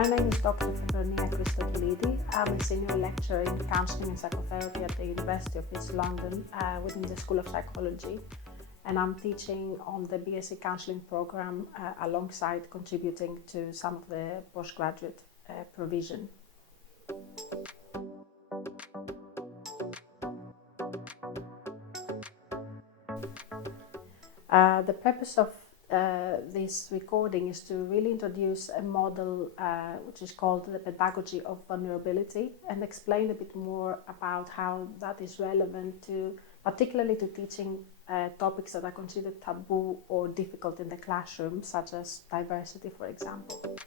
My name is Dr. Fevronia Christodoulidi. I'm a senior lecturer in Counselling and Psychotherapy at the University of East London within the School of Psychology, and I'm teaching on the BSc Counselling program alongside contributing to some of the postgraduate provision. The purpose of this recording is to really introduce a model which is called the Pedagogy of Vulnerability, and explain a bit more about how that is relevant to, particularly to teaching topics that are considered taboo or difficult in the classroom, such as diversity, for example.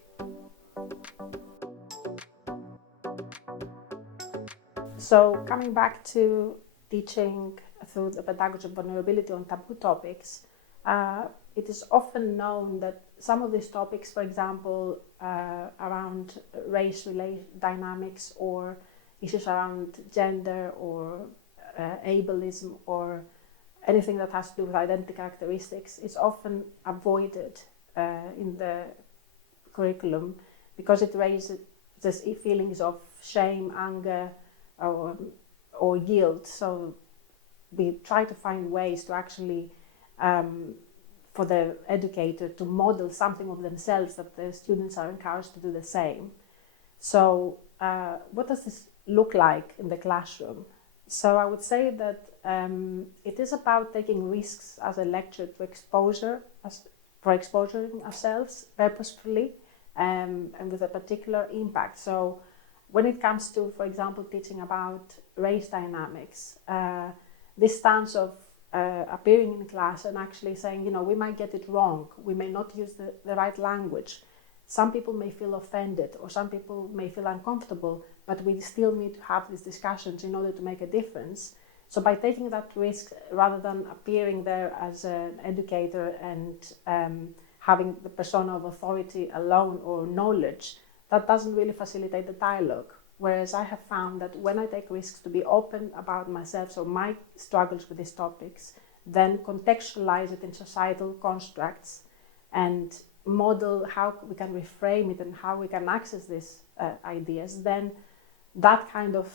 So coming back to teaching through the pedagogy of vulnerability on taboo topics, it is often known that some of these topics, for example, around race-related dynamics or issues around gender or ableism or anything that has to do with identity characteristics, is often avoided in the curriculum because it raises feelings of shame, anger, or guilt. So we try to find ways to actually for the educator to model something of themselves, that the students are encouraged to do the same. So what does this look like in the classroom? So I would say that it is about taking risks as a lecturer for exposing ourselves purposefully and with a particular impact. So when it comes to, for example, teaching about race dynamics, this stance of appearing in class and actually saying, we might get it wrong, we may not use the right language. Some people may feel offended or some people may feel uncomfortable, but we still need to have these discussions in order to make a difference. So by taking that risk, rather than appearing there as an educator and having the persona of authority alone or knowledge, that doesn't really facilitate the dialogue. Whereas I have found that when I take risks to be open about myself, so my struggles with these topics, then contextualize it in societal constructs and model how we can reframe it and how we can access these ideas, then that kind of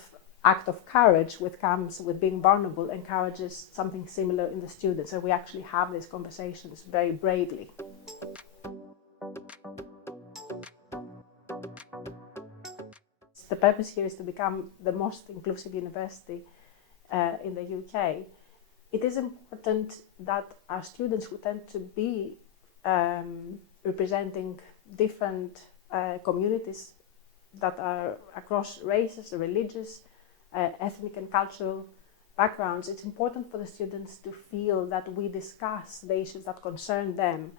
act of courage which comes with being vulnerable encourages something similar in the students. So we actually have these conversations very bravely. The purpose here is to become the most inclusive university in the UK. It is important that our students, who tend to be representing different communities that are across races, religious, ethnic and cultural backgrounds, it's important for the students to feel that we discuss the issues that concern them.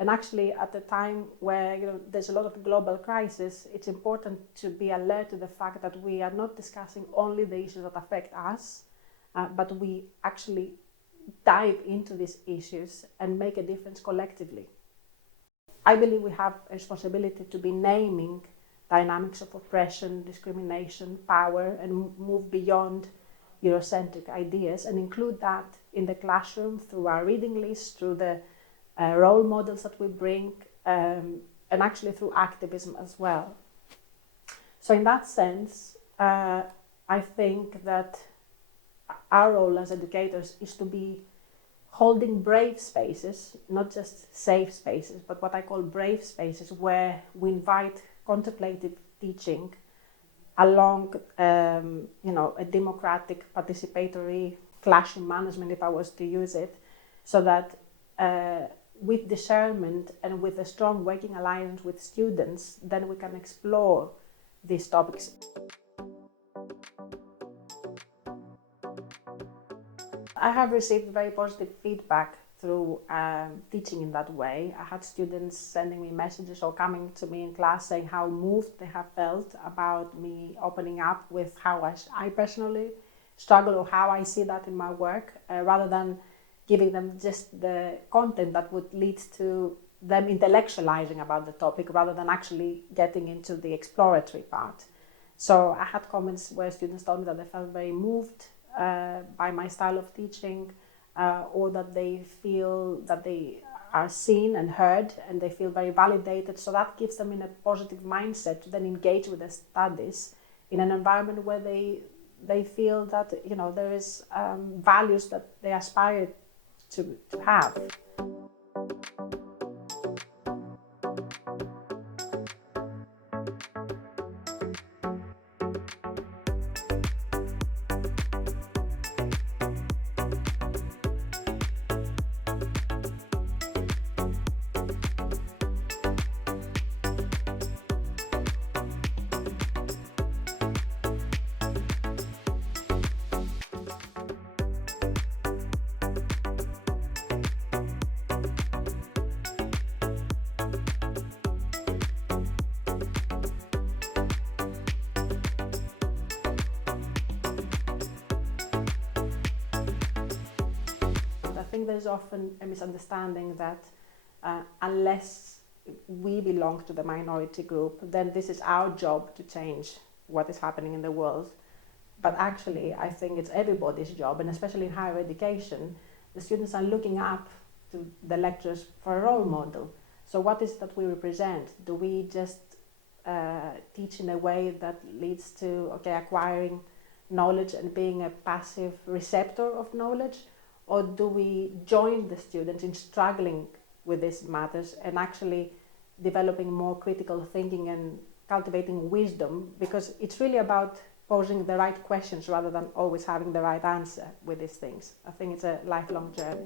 And actually, at a time where there's a lot of global crisis, it's important to be alert to the fact that we are not discussing only the issues that affect us, but we actually dive into these issues and make a difference collectively. I believe we have a responsibility to be naming dynamics of oppression, discrimination, power, and move beyond Eurocentric ideas and include that in the classroom through our reading list, through the role models that we bring, and actually through activism as well. So in that sense, I think that our role as educators is to be holding brave spaces, not just safe spaces, but what I call brave spaces, where we invite contemplative teaching along a democratic, participatory classroom management, if I was to use it, so that with discernment and with a strong working alliance with students, then we can explore these topics. I have received very positive feedback through teaching in that way. I had students sending me messages or coming to me in class saying how moved they have felt about me opening up with how I personally struggle or how I see that in my work, rather than giving them just the content that would lead to them intellectualizing about the topic rather than actually getting into the exploratory part. So I had comments where students told me that they felt very moved by my style of teaching, or that they feel that they are seen and heard, and they feel very validated. So that gives them in a positive mindset to then engage with the studies in an environment where they feel that there is values that they aspire to have. I think there's often a misunderstanding that unless we belong to the minority group, then this is our job to change what is happening in the world. But actually, I think it's everybody's job, and especially in higher education, the students are looking up to the lecturers for a role model. So what is it that we represent? Do we just teach in a way that leads to acquiring knowledge and being a passive receptor of knowledge? Or do we join the students in struggling with these matters and actually developing more critical thinking and cultivating wisdom? Because it's really about posing the right questions rather than always having the right answer with these things. I think it's a lifelong journey.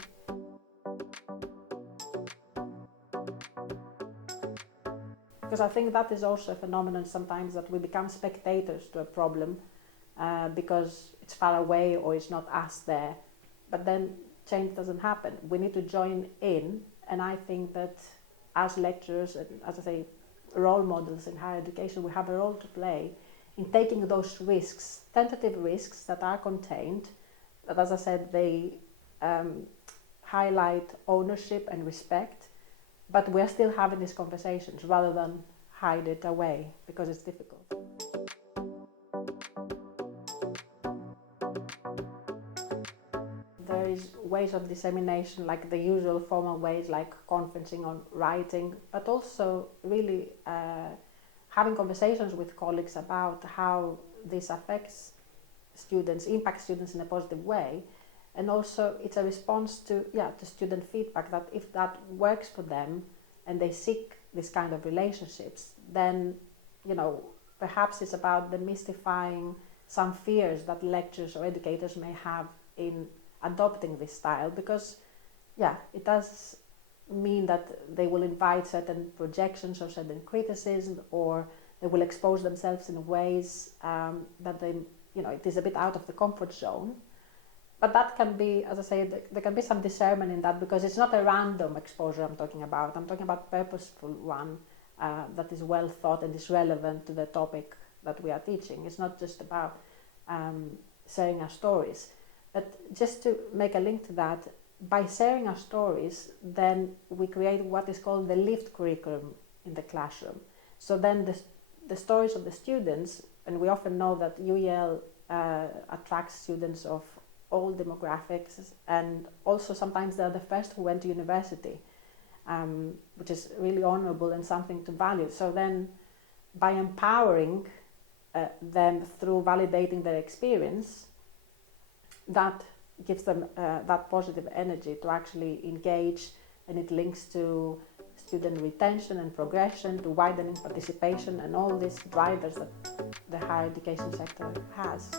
Because I think that is also a phenomenon sometimes, that we become spectators to a problem because it's far away or it's not us there. But then change doesn't happen. We need to join in, and I think that as lecturers and, as I say, role models in higher education, we have a role to play in taking those risks, tentative risks that are contained, that, as I said, they highlight ownership and respect, but we're still having these conversations rather than hide it away because it's difficult. There is ways of dissemination, like the usual formal ways, like conferencing on writing, but also really having conversations with colleagues about how this affects students, impacts students in a positive way. And also it's a response to student feedback, that if that works for them and they seek this kind of relationships, then, perhaps it's about demystifying some fears that lecturers or educators may have in adopting this style, because it does mean that they will invite certain projections or certain criticism, or they will expose themselves in ways that they, it is a bit out of the comfort zone. But that can be, as I say, there can be some discernment in that, because it's not a random exposure I'm talking about. I'm talking about purposeful one that is well thought and is relevant to the topic that we are teaching. It's not just about sharing our stories. But just to make a link to that, by sharing our stories, then we create what is called the lived curriculum in the classroom. So then the stories of the students, and we often know that UEL attracts students of all demographics, and also sometimes they're the first who went to university, which is really honorable and something to value. So then by empowering them through validating their experience, that gives them that positive energy to actually engage, and it links to student retention and progression, to widening participation, and all these drivers that the higher education sector has.